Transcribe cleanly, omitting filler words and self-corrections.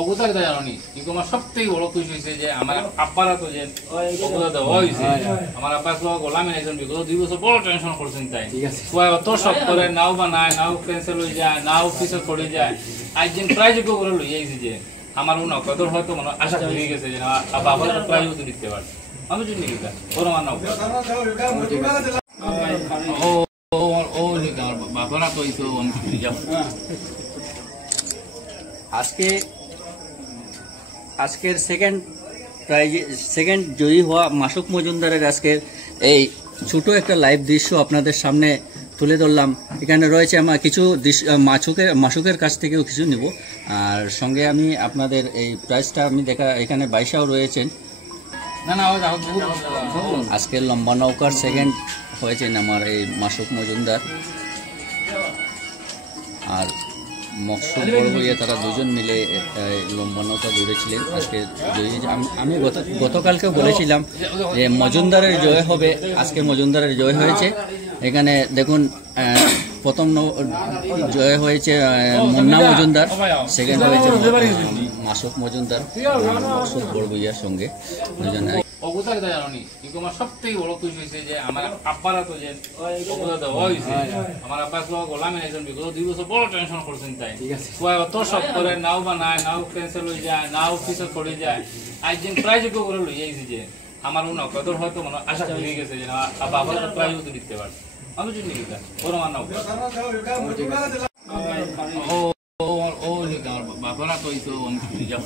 অবদান জানি কিন্তু আমার সবথেকে বড় খুশি হয়েছে যে আমার আব্বারা তো যে অবদান দেওয়া হয়েছে। আমার আব্বা তো গোলামী একজন বিগত 2 বছর বড় টেনশন করছেন তাই অত সব করে নাও বানায় নাও ক্যান্সেল হয়ে যায় নাও অফিসে পড়ে যায় আজ দিন প্রায় যোগ্য করে লই আইছি যে আমার কদর হয়তো মনে আশা হয়ে গেছে যে বাবার প্রায় তো দিতে পারছে আমি যদি নিকিতা ওরা মানাও বাবারা তো এইতো অনেক যাও আজকের সেকেন্ড জয়ী হওয়া মাসুক মজুমদারের আজকের এই ছোট একটা লাইভ দৃশ্য আপনাদের সামনে তুলে ধরলাম। এখানে রয়েছে আমার কিছু মাসুকের কাছ থেকেও কিছু নিব, আর সঙ্গে আমি আপনাদের এই প্রাইজটা আমি এখানে বাইশাও রয়েছেন। আজকের লম্বা নৌকার সেকেন্ড হয়েছেন আমার এই মাসুক মজুমদার আর মকসুদ বড় হইয়া তারা দুজন মিলে লম্বা নৌকা দৌড়েছিলেন। আজকে আমি গতকালকেও বলেছিলাম যে মজুমদারের জয় হবে, আজকে মজুমদারের জয় হয়েছে। এখানে দেখুন প্রথম জয় হয়েছে মুন্না মজুমদার, সেকেন্ড হয়েছে মাসুক মজুমদার মকসুদ বড় হইয়ার সঙ্গে দুজনে অবদান জানি কিন্তু আমার সবথেকে বড় খুশি হয়েছে যে আমার আব্বারা তো যে অবদান দেওয়া হয়েছে। আমার আব্বা তো গোলামী একজন বিগত 2 বছর বড় টেনশন করছেন তাই অত সব করে নাও বানায় নাও ক্যান্সেল হয়ে যায় নাও অফিসে পড়ে যায় আজ দিন প্রায় যোগ্য করে লই আইছি যে আমার কদর হয়তো মনে আশা হয়ে গেছে যে বাবার প্রায় তো দিতে পারছে আমি যদি নিকিতা ওরা মানাও বাবারা তো এইতো অনেক যাও